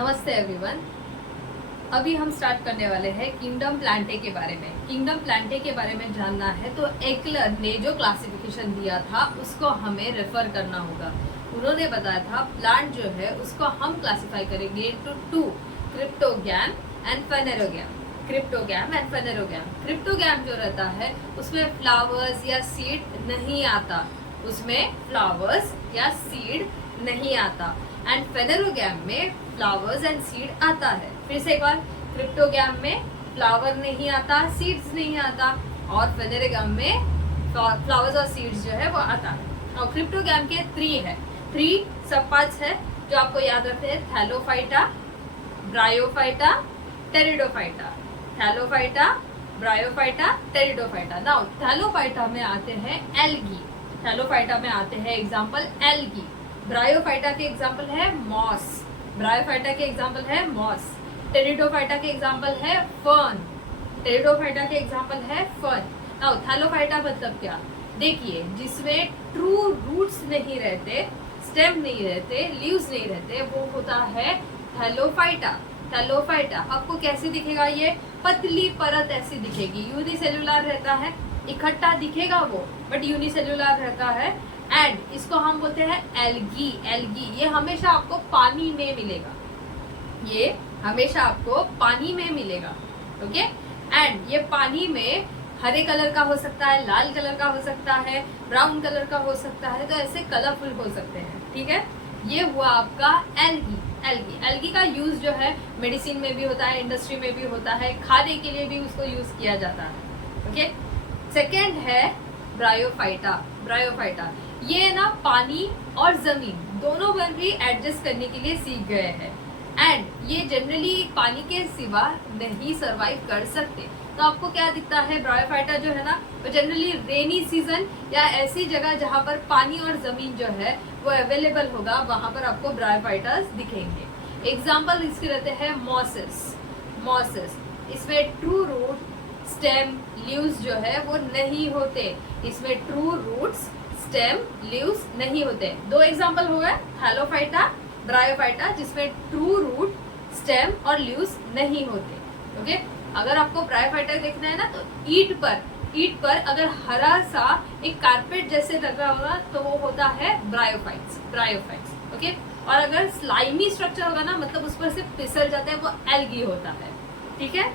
नमस्ते एवरीवन। अभी हम स्टार्ट करने वाले हैं किंगडम प्लांटे के बारे में। किंगडम प्लांटे के बारे में जानना है तो एक्लर ने जो क्लासिफिकेशन दिया था उसको हमें रेफर करना होगा। उन्होंने बताया था प्लांट जो है उसको हम क्लासिफाई करेंगे into two, cryptogam and phanerogam. Cryptogam and phanerogam. Cryptogam जो रहता है उसमें फ्लावर्स या सीड नहीं आता, उसमें फ्लावर्स या सीड नहीं आता। एंड फेनेरोगैम में फ्लावर्स एंड सीड आता है। फिर से एक बार, क्रिप्टोगैम में फ्लावर नहीं आता, सीड्स नहीं आता, और फेनेरोगैम में फ्लावर्स और सीड्स जो है वो आता है। और क्रिप्टोगैम के थ्री सब पार्ट्स है जो आपको याद रखते हैं: Thallophyta, bryophyta, pteridophyta. Thallophyta, bryophyta, pteridophyta. Now Thallophyta में आते हैं एल्गी। थैलोफाइटा में आते हैं एग्जाम्पल एल्गी। ब्रायोफाइटा के एग्जाम्पल है मॉस। ब्रायोफाइटा के एग्जाम्पल है मॉस। टेरिडोफाइटा के एग्जाम्पल है फर्न। टेरिडोफाइटा के एग्जाम्पल है फर्न। नाउ थैलोफाइटा मतलब क्या? देखिए, जिसमें ट्रू रूट्स नहीं रहते, स्टेम नहीं रहते, लीव्स नहीं रहते, वो होता है थैलोफाइटा। थैलोफाइटा आपको कैसे दिखेगा? ये पतली परत ऐसी दिखेगी, यूनिसेल्युलर रहता है, इकट्ठा दिखेगा वो, बट यूनिसेल्युलर रहता है। एंड इसको हम बोलते हैं एल्गी। एल्गी ये हमेशा आपको पानी में मिलेगा, ये हमेशा आपको पानी में मिलेगा। ओके। एंड ये पानी में हरे कलर का हो सकता है, लाल कलर का हो सकता है, ब्राउन कलर का हो सकता है, तो ऐसे कलरफुल हो सकते हैं। ठीक है, ये हुआ आपका एल्गी। एल्गी एल्गी का यूज जो है मेडिसिन में भी होता है, इंडस्ट्री में भी होता है, खाने के लिए भी उसको यूज किया जाता है। ओके। सेकेंड है ब्रायोफाइटा। ब्रायोफाइटा ये ना पानी और जमीन दोनों पर भी एडजस्ट करने के लिए सीख गए हैं। एंड ये जनरली पानी के सिवा नहीं सरवाइव कर सकते। तो आपको क्या दिखता है? ब्रायोफाइटा जो है ना वो जनरली रेनी सीजन या ऐसी जगह जहाँ पर पानी और जमीन जो है वो अवेलेबल होगा, वहां पर आपको ब्रायोफाइटास दिखेंगे। एग्जाम्पल इसके रहते हैं मॉसेस। मॉसेस इसमें ट्रू रूट, स्टेम, लीव्स जो है वो नहीं होते। इसमें ट्रू रूट्स, स्टेम, लीव्स नहीं होते। दो एग्जाम्पल हो गए, थैलोफाइटा, ब्रायोफाइटा, जिसमें ट्रू रूट, स्टेम और लीव्स नहीं होते। ओके। अगर आपको ब्रायोफाइटा देखना है ना तो ईट पर अगर हरा सा एक कारपेट जैसे लग रहा होगा तो वो होता है ब्रायोफाइट्स। ओके। और अगर स्लाइमी स्ट्रक्चर होगा ना, मतलब उस पर से फिसल जाता है, वो एल्गी होता है। ठीक है।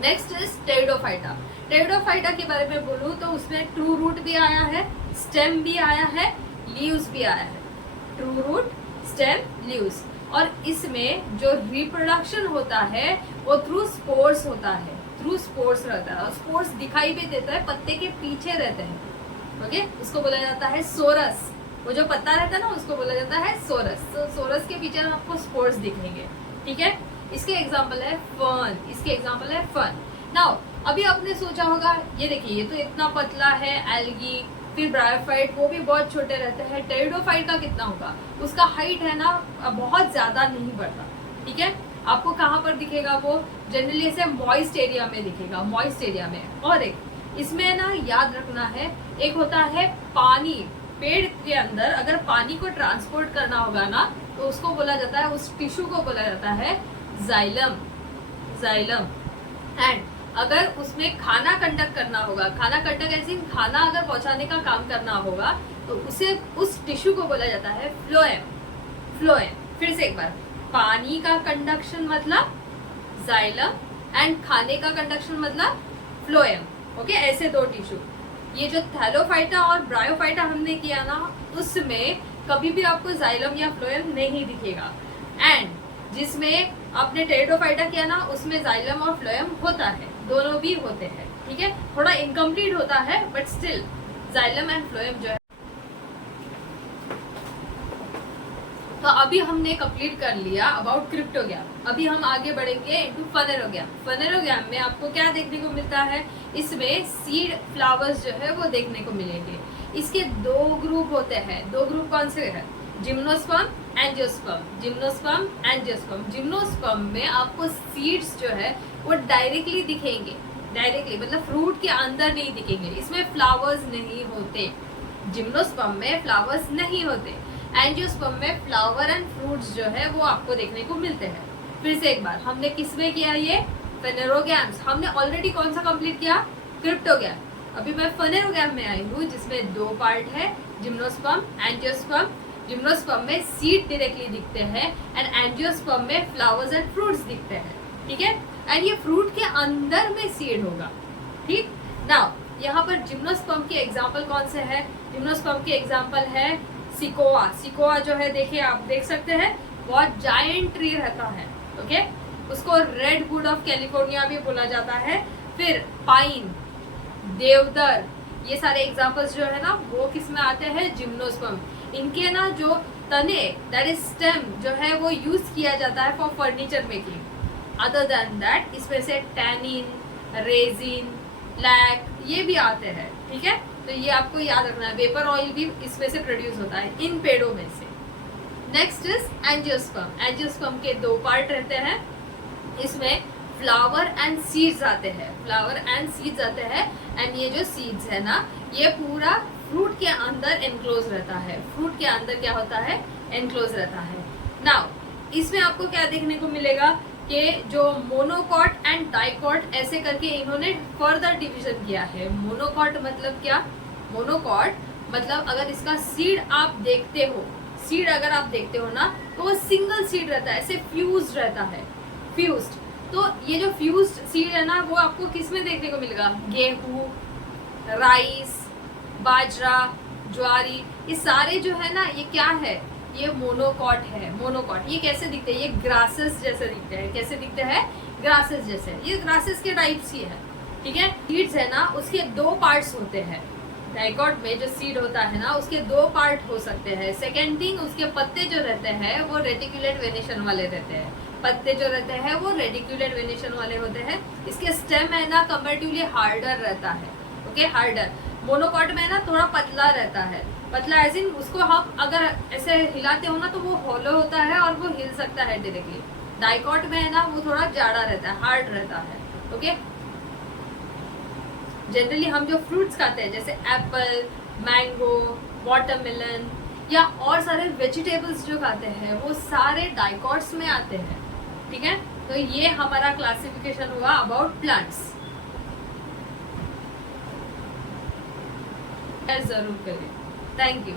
Next is pteridophyta. टेरिडोफाइटा के बारे में बोलूं तो उसमें ट्रू रूट भी आया है, स्टेम भी आया है, लीव्स भी आया है। True root, stem, leaves. और इसमें जो रिप्रोडक्शन होता है वो थ्रू स्पोर्स होता है, थ्रू स्पोर्स रहता है। और स्पोर्स दिखाई भी देता है, पत्ते के पीछे रहते हैं। ओके। उसको बोला जाता है सोरस। वो जो पत्ता रहता है ना उसको बोला जाता है सोरस। तो सोरस के पीछे आपको स्पोर्स दिखेंगे। ठीक है। इसके एग्जाम्पल है फर्न। इसके एग्जाम्पल है फर्न। नाउ अभी आपने सोचा होगा, ये देखिए ये तो इतना पतला है एल्गी, फिर ब्रायोफाइट वो भी बहुत छोटे रहते हैं, टेरिडोफाइट का कितना होगा? उसका हाइट है ना बहुत ज्यादा नहीं बढ़ता। ठीक है। आपको कहाँ पर दिखेगा? वो जनरली ऐसे मॉइस्ट एरिया में दिखेगा, मॉइस्ट एरिया में। और एक इसमें ना याद रखना है, एक होता है पानी। पेड़ के अंदर अगर पानी को ट्रांसपोर्ट करना होगा ना तो उसको बोला जाता है, उस टिश्यू को बोला जाता है जाइलम। जाइलम। एंड अगर उसमें खाना कंडक्ट करना होगा, खाना कंडक्ट ऐसे खाना अगर पहुंचाने का काम करना होगा तो उसे उस टिश्यू को बोला जाता है फ्लोएम। फ्लोएम। फिर से एक बार, पानी का कंडक्शन मतलब जाइलम एंड खाने का कंडक्शन मतलब फ्लोएम। ओके। ऐसे दो टिश्यू। ये जो थैलोफाइटा और ब्रायोफाइटा हमने किया ना उसमें कभी भी आपको जाइलम या फ्लोएम नहीं दिखेगा। एंड जिसमें आपने टेरिडोफाइटा किया ना उसमें जाइलम और फ्लोएम होता है, दोनों भी होते हैं। ठीक है। थोड़ा इनकम्प्लीट होता है but still xylem and phloem जो है। तो अभी हमने कंप्लीट कर लिया अबाउट क्रिप्टोगैम। अभी हम आगे बढ़ेंगे इनटू फेनेरोगैम। फेनेरोगैम में आपको क्या देखने को मिलता है? इसमें सीड फ्लावर्स जो है वो देखने को मिलेंगे। इसके दो ग्रुप होते हैं। दो ग्रुप कौन से हैं? Gymnosperm, angiosperm. Gymnosperm, angiosperm. Gymnosperm में आपको सीड्स जो है वो डायरेक्टली दिखेंगे, डायरेक्टली मतलब फ्रूट के अंदर नहीं दिखेंगे। इसमें फ्लावर्स नहीं होते, जिम्नोस्पर्म में फ्लावर्स नहीं होते। एंजियोस्पर्म में फ्लावर एंड फ्रूट्स जो है वो आपको देखने को मिलते हैं। फिर से एक बार, हमने किसमें किया ये? फेनेरोगैम्स। हमने ऑलरेडी कौन सा कंप्लीट किया? क्रिप्टोगैम। अभी मैं फेनेरोगैम में आई हूँ जिसमें 2 पार्ट है, जिम्नोस्पर्म, एंजियोस्पर्म। जिम्नोस्पर्म में सीड डायरेक्टली दिखते हैं एंड एंजियोस्पर्म में फ्लावर्स एंड फ्रूट्स दिखते हैं, ठीक है। एंड ये फ्रूट के अंदर में सीड होगा, ठीक। नाउ यहाँ पर जिम्नोस्पर्म के एग्जाम्पल कौन से है? जिम्नोस्पर्म के एग्जाम्पल है सिकोआ। सिकोआ जो है देखिए, आप देख सकते हैं बहुत जायंट ट्री रहता है, ओके। उसको रेड वुड ऑफ कैलिफोर्निया भी बोला जाता है। फिर पाइन, देवदार, ये सारे एग्जाम्पल्स जो है ना वो किस में आते हैं? जिम्नोस्पर्म। इनके ना जो तने, दैट इज स्टेम, जो है वो यूज किया जाता है for furniture making. Other than that इसमें से टैनिन, रेजिन, लैक ये भी आते हैं, ठीक है। तो ये आपको याद रखना है। वेपर ऑयल भी इसमें से प्रोड्यूस होता है इन पेड़ों में से। Next is angiosperm. एंजियोस्पर्म के 2 पार्ट रहते हैं। इसमें फ्लावर एंड सीड्स आते हैं, फ्लावर एंड सीड्स आते हैं। एंड ये जो सीड्स है ना, ये पूरा फ्रूट के अंदर एनक्लोज रहता है। फ्रूट के अंदर क्या होता है? एनक्लोज रहता है। नाउ इसमें आपको क्या देखने को मिलेगा कि जो मोनोकॉट एंड डाइकॉट ऐसे करके इन्होंने फर्दर डिवीजन किया है। मोनोकॉट मतलब क्या? मोनोकॉट मतलब अगर इसका सीड आप देखते हो, सीड अगर आप देखते हो ना, तो वो सिंगल सीड रहता है, ऐसे फ्यूज्ड रहता है, फ्यूज्ड। तो ये जो फ्यूज्ड सीड है ना वो आपको किस में देखने को मिलेगा? गेहूं, राइस, बाजरा, ज्वारी, ये सारे जो है ना ये क्या है? ये मोनोकॉट है। मोनोकॉट ये कैसे दिखते हैं? ये ग्रासेस जैसे दिखते हैं। कैसे दिखते हैं? ग्रासेस जैसे। ये ग्रासेस के टाइप्स ही है, ठीक है। सीड्स है ना उसके 2 पार्ट्स होते हैं। डाइकॉट में जो सीड होता है ना उसके 2 पार्ट हो सकते हैं। सेकेंड थिंग, उसके पत्ते जो रहते हैं वो रेटिकुलेट वेनेशन वाले रहते हैं। पत्ते जो रहते हैं वो रेटिकुलेट वेनेशन वाले होते हैं। इसके स्टेम है ना कंपैरेटिवली हार्डर रहता है, ओके, हार्डर। मोनोकॉट में ना थोड़ा पतला रहता है। पतला एज इन उसको हम अगर ऐसे हिलाते हो ना तो वो हॉलो होता है और वो हिल सकता है डायरेक्टली। डाइकॉट में है ना वो थोड़ा जाड़ा रहता है, हार्ड रहता है, ओके। जनरली हम जो फ्रूट्स खाते हैं जैसे एप्पल, मैंगो, वाटरमेलन या और सारे वेजिटेबल्स जो खाते हैं वो सारे डाइकॉट्स में आते हैं, ठीक है। तो ये हमारा क्लासिफिकेशन हुआ अबाउट प्लांट्स। जरूर करिए। Thank you.